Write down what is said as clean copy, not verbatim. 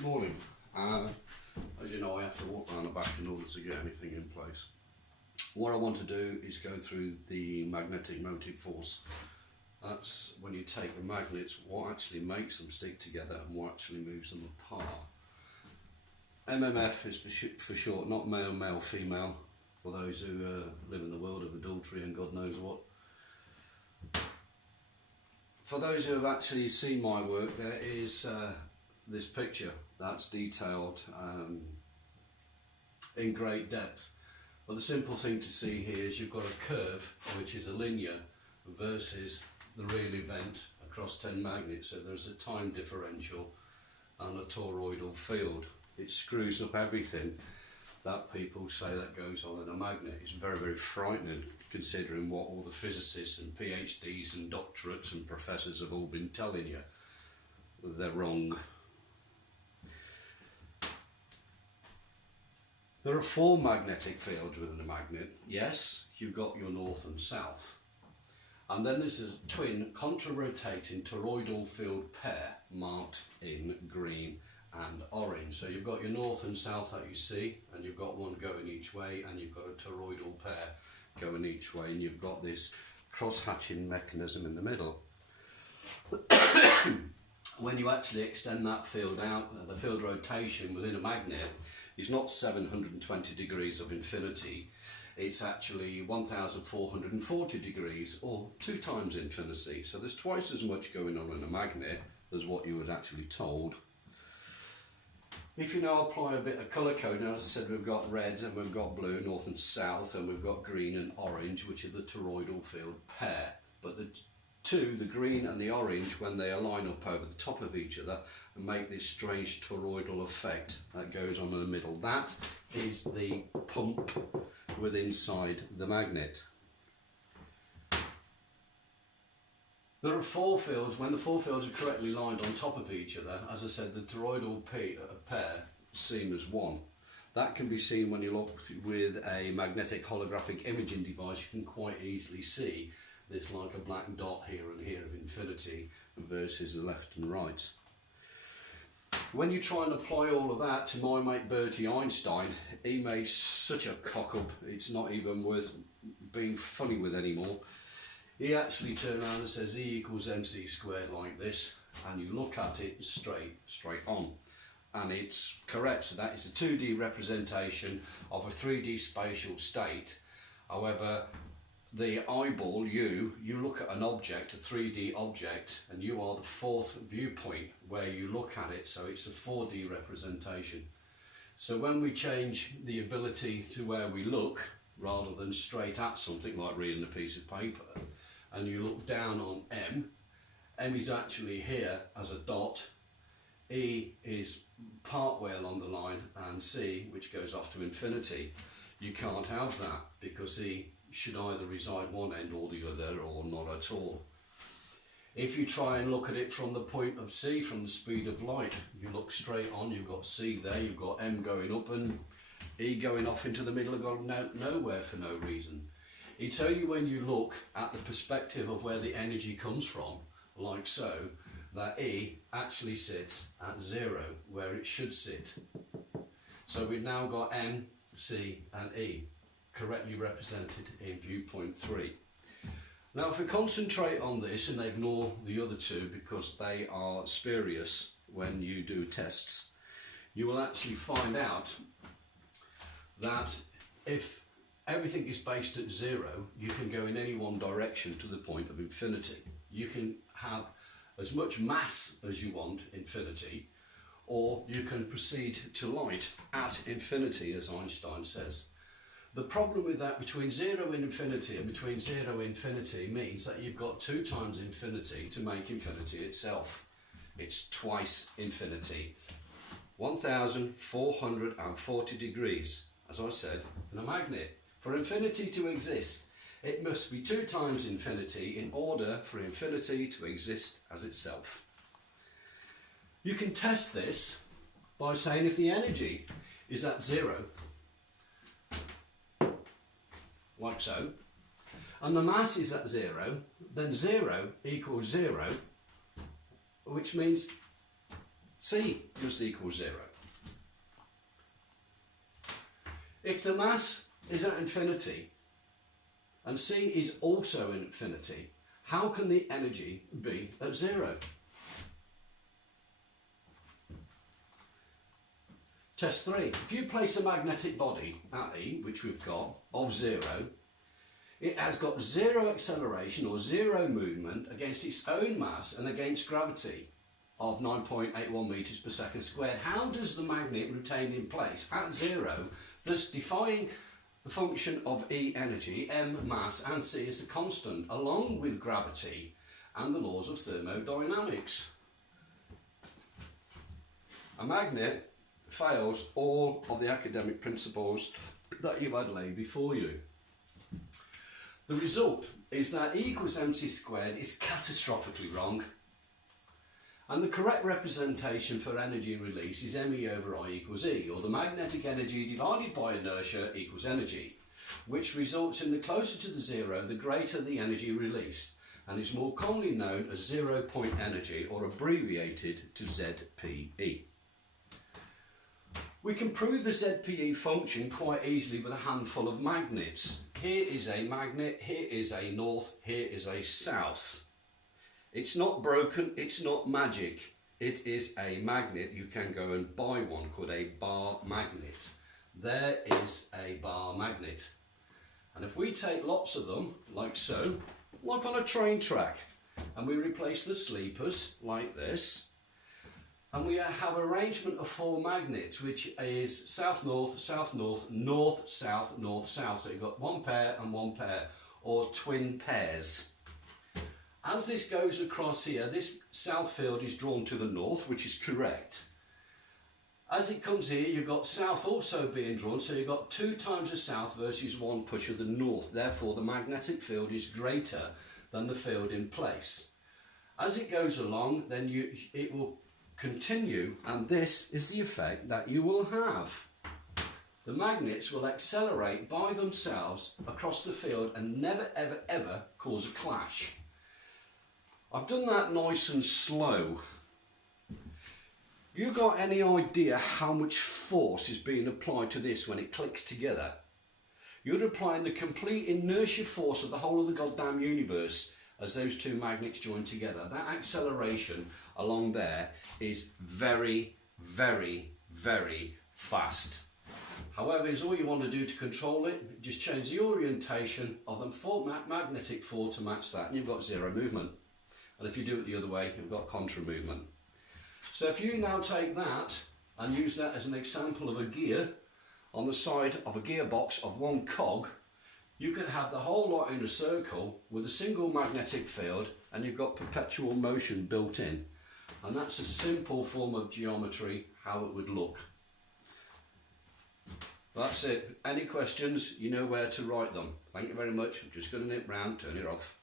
Good morning. As you know, I have to walk around the back in order to get anything in place. What I want to do is go through the magnetic motive force. That's when you take the magnets, what actually makes them stick together and what actually moves them apart. MMF is for short, not male, male, female, for those who live in the world of adultery and God knows what. For those who have actually seen my work, there is this picture that's detailed in great depth. But the simple thing to see here is you've got a curve which is a linear versus the real event across 10 magnets. So there's a time differential and a toroidal field. It screws up everything that people say that goes on in a magnet. It's very, very frightening considering what all the physicists and PhDs and doctorates and professors have all been telling you. They're wrong. There are 4 magnetic fields within a magnet. Yes, you've got your north and south. And then there's a twin contra-rotating toroidal field pair marked in green and orange. So you've got your north and south that you see, and you've got one going each way, and you've got a toroidal pair going each way, and you've got this cross-hatching mechanism in the middle. When you actually extend that field out, the field rotation within a magnet is not 720 degrees of infinity, it's actually 1440 degrees, or 2 times infinity. So there's twice as much going on in a magnet as what you was actually told. If you now apply a bit of colour code, now as I said, we've got red and we've got blue, north and south, and we've got green and orange, which are the toroidal field pair. But the two, the green and the orange, when they align up over the top of each other and make this strange toroidal effect that goes on in the middle, that is the pump within inside the magnet. There are 4 fields. When the 4 fields are correctly lined on top of each other, as I said, the toroidal pair seen as one. That can be seen when you look with a magnetic holographic imaging device. You can quite easily see there's like a black dot here and here of infinity versus the left and right. When you try and apply all of that to my mate Bertie Einstein, he made such a cock up, it's not even worth being funny with anymore. He actually turned around and says E equals mc squared like this, and you look at it straight on, and it's correct. So that is a 2D representation of a 3D spatial state. However, the eyeball, you look at an object, a 3D object, and you are the 4th viewpoint where you look at it, so it's a 4D representation. So when we change the ability to where we look, rather than straight at something like reading a piece of paper, and you look down on M is actually here as a dot, E is part way along the line, and C, which goes off to infinity. You can't have that because E should either reside one end or the other, or not at all. If you try and look at it from the point of C, from the speed of light, you look straight on, you've got C there, you've got M going up and E going off into the middle of nowhere for no reason. It's only when you look at the perspective of where the energy comes from, like so, that E actually sits at 0, where it should sit. So we've now got M, C and E correctly represented in viewpoint 3. Now if we concentrate on this and ignore the other 2 because they are spurious when you do tests, you will actually find out that if everything is based at 0, you can go in any one direction to the point of infinity. You can have as much mass as you want, infinity, or you can proceed to light at infinity, as Einstein says. The problem with that, between 0 and infinity and between 0 and infinity, means that you've got 2 times infinity to make infinity itself. It's twice infinity. 1440 degrees, as I said, in a magnet. For infinity to exist, it must be 2 times infinity in order for infinity to exist as itself. You can test this by saying if the energy is at 0, like so, and the mass is at 0, then 0 equals 0, which means C must equal 0. If the mass is at infinity and C is also infinity, how can the energy be at 0? Test 3. If you place a magnetic body at E, which we've got, of 0, it has got 0 acceleration or 0 movement against its own mass and against gravity of 9.81 metres per second squared. How does the magnet retain in place at 0, thus defying the function of E energy, M mass and C as a constant, along with gravity and the laws of thermodynamics? A magnet fails all of the academic principles that you had laid before you. The result is that E equals mc squared is catastrophically wrong, and the correct representation for energy release is me over I equals E, or the magnetic energy divided by inertia equals energy, which results in the closer to the 0 the greater the energy released, and is more commonly known as 0 point energy, or abbreviated to ZPE. We can prove the ZPE function quite easily with a handful of magnets. Here is a magnet, here is a north, here is a south. It's not broken, it's not magic. It is a magnet. You can go and buy one called a bar magnet. There is a bar magnet. And if we take lots of them, like so, like on a train track, and we replace the sleepers like this, and we have an arrangement of 4 magnets, which is south-north, south-north, north-south, north-south. So you've got 1 pair and 1 pair, or twin pairs. As this goes across here, this south field is drawn to the north, which is correct. As it comes here, you've got south also being drawn, so you've got 2 times the south versus 1 push of the north. Therefore, the magnetic field is greater than the field in place. As it goes along, then it will continue, and this is the effect that you will have. The magnets will accelerate by themselves across the field and never ever ever cause a clash. I've done that nice and slow. You got any idea how much force is being applied to this when it clicks together? You're applying the complete inertia force of the whole of the goddamn universe as those 2 magnets join together. That acceleration along there is very, very, very fast. However, it's all you want to do to control it. Just change the orientation of the magnetic field to match that, and you've got 0 movement. And if you do it the other way, you've got contra movement. So if you now take that and use that as an example of a gear on the side of a gearbox of 1 cog, you could have the whole lot in a circle with a single magnetic field, and you've got perpetual motion built in. And that's a simple form of geometry, how it would look. That's it. Any questions, you know where to write them. Thank you very much. I'm just going to nip round, turn it off.